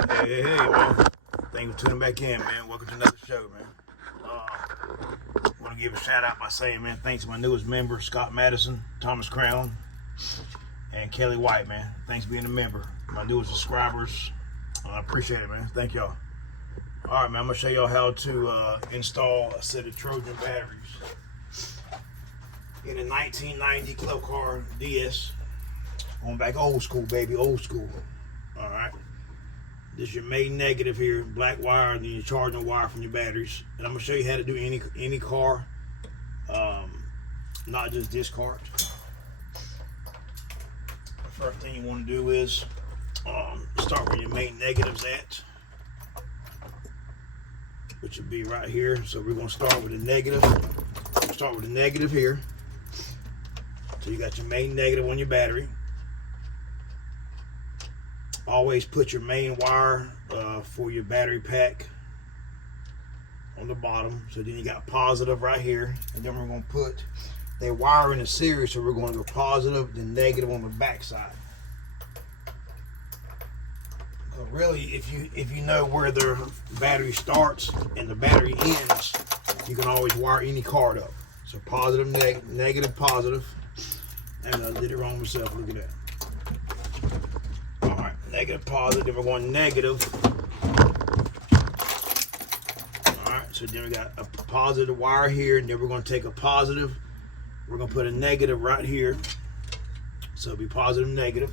Hey, man. Thanks for tuning back in, man. Welcome to another show, man. Want to give a shout out by saying, man, thanks to my newest member, Scott Madison, Thomas Crown, and Kelly White, man. Thanks for being a member. My newest subscribers. I appreciate it, man. Thank y'all. All right, man. I'm going to show y'all how to install a set of Trojan batteries in a 1990 Club Car DS. Going back old school, baby. Old school. All right. This is your main negative here, black wire, and then you're charging wire from your batteries. And I'm gonna show you how to do any car, not just this car. The first thing you want to do is start where your main negative's at, which would be right here. So we're gonna start with the negative. Start with the negative here. So you got your main negative on your battery. Always put your main wire for your battery pack on the bottom. So then you got positive right here, and then we're going to put they wire in a series, so we're going to go positive then negative on the back side. Really, if you know where the battery starts and the battery ends, you can always wire any card up. So positive, negative, positive. And I did it wrong myself. Look at that. Negative, positive, we're going negative. Alright, so then we got a positive wire here, and then we're going to take a positive. We're going to put a negative right here. So it'll be positive, negative.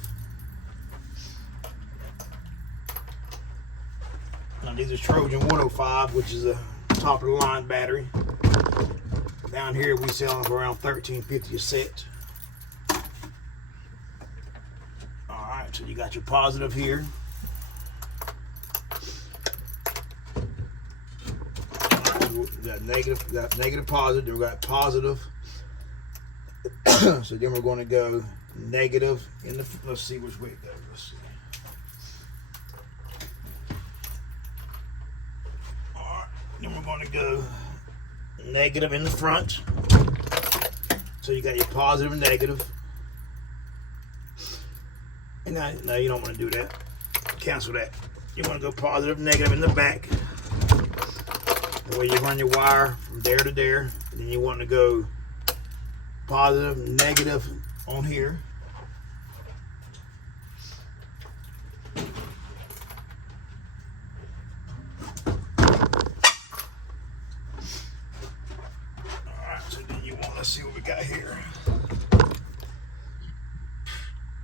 Now these are Trojan 105, which is a top of the line battery. Down here we sell them for around $13.50 a set. So you got your positive here. Got negative, positive. Then we got positive. So then we're going to go negative in the. Let's see which way it goes. Let's see. All right. Then we're going to go negative in the front. So you got your positive and negative. And now you don't want to do that. Cancel that. You want to go positive, negative in the back. The way you run your wire from there to there. And then you want to go positive, negative on here. Alright, so then you want, let's see what we got here.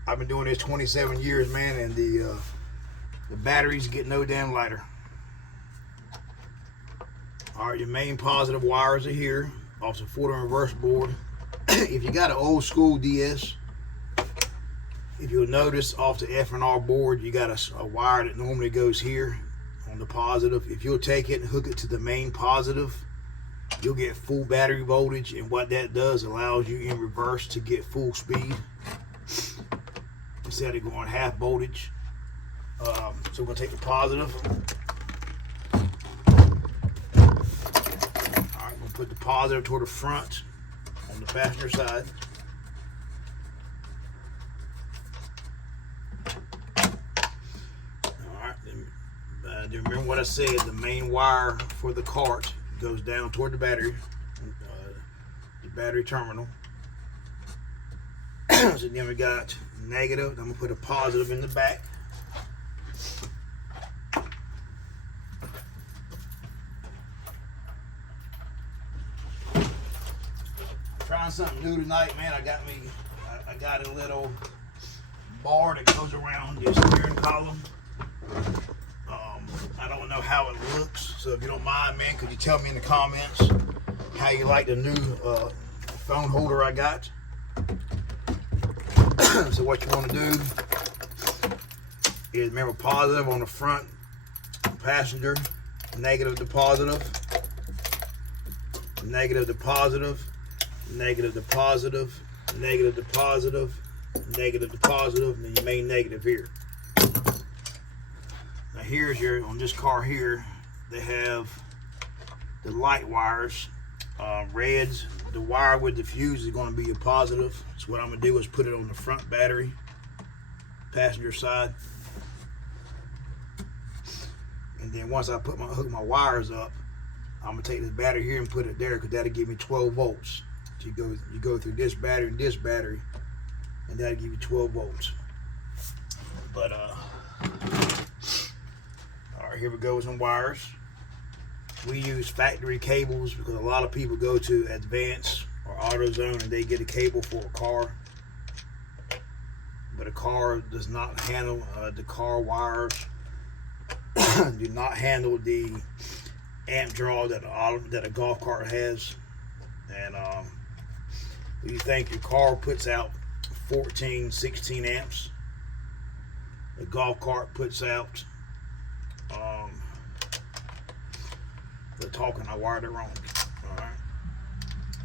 I've been doing this 27 years, man, and the batteries get no damn lighter. All right, your main positive wires are here, off the forward and reverse board. If you got an old school DS, if you'll notice off the F&R board, you got a wire that normally goes here on the positive. If you'll take it and hook it to the main positive, you'll get full battery voltage, and what that does allows you in reverse to get full speed instead of going half voltage. So we're going to take the positive. Alright, we're going to put the positive toward the front on the passenger side. Alright, then remember what I said, the main wire for the cart goes down toward the battery terminal. So then we got negative. I'm gonna put a positive in the back. Trying something new tonight, man. I got a little bar that goes around this steering column. I don't know how it looks, so if you don't mind, man, could you tell me in the comments how you like the new phone holder I got? So what you want to do is remember positive on the front passenger, negative to positive, negative to positive, negative to positive, negative to positive, negative to positive, and then your main negative here. Now here's your, on this car here, they have the light wires, reds. The wire with the fuse is going to be a positive. So what I'm going to do is put it on the front battery, passenger side. then once I hook my wires up, I'm gonna take this battery here and put it there, because that'll give me 12 volts. So you go through this battery and this battery, and that'll give you 12 volts. But all right, here we go with some wires. We use factory cables because a lot of people go to Advance or AutoZone and they get a cable for a car, but a car does not handle the car wires. Do not handle the amp draw that a golf cart has. And if you think your car puts out 14, 16 amps, the golf cart puts out, they're talking, I wired it wrong. All right.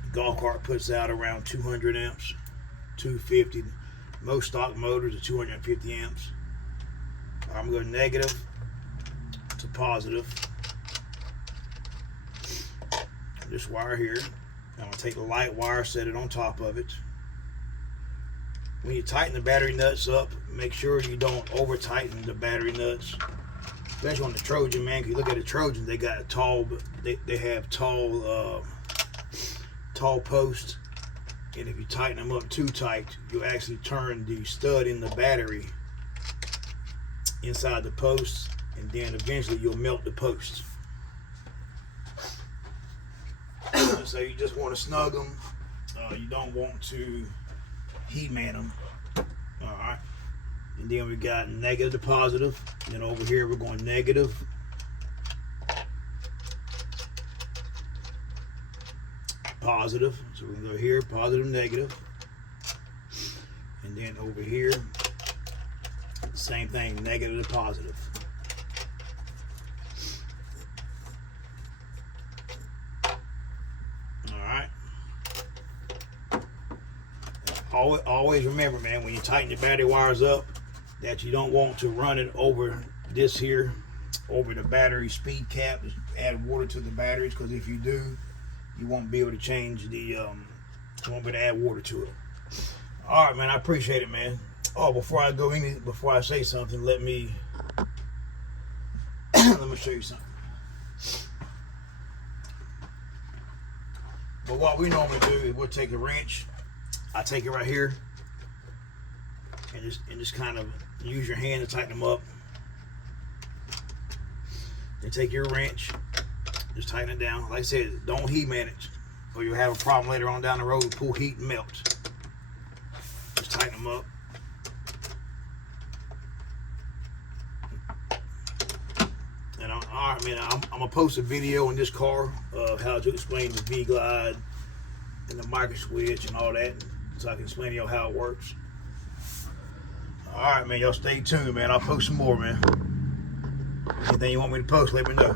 The golf cart puts out around 200 amps, 250. Most stock motors are 250 amps. I'm going to go negative to positive. This wire here, I'm going to take the light wire, set it on top of it. When you tighten the battery nuts up, make sure you don't over tighten the battery nuts, especially on the Trojan, man. If you look at the Trojan, they got a tall, they have tall posts, and if you tighten them up too tight, you actually turn the stud in the battery inside the posts, and then eventually you'll melt the posts. So you just want to snug them. You don't want to heat man them. All right. And then we got negative to positive. And then over here we're going negative. Positive. So we're going to go here, positive, negative. And then over here, same thing, negative to positive. Always remember, man, when you tighten your battery wires up, that you don't want to run it over this here, over the battery speed cap. Just add water to the batteries, because if you do, you won't be able to change the, you won't be able to add water to it. All right, man, I appreciate it, man. Oh, before I say something, let me show you something. But what we normally do is we'll take a wrench. I take it right here and just kind of use your hand to tighten them up. Then take your wrench, just tighten it down. Like I said, don't heat manage, or you'll have a problem later on down the road with pool heat and melt. Just tighten them up. And all right, man, I'm gonna post a video in this car of how to explain the V-Glide and the micro switch and all that, so I can explain to y'all how it works. All right, man, y'all stay tuned, man. I'll post some more, man. Anything you want me to post, let me know.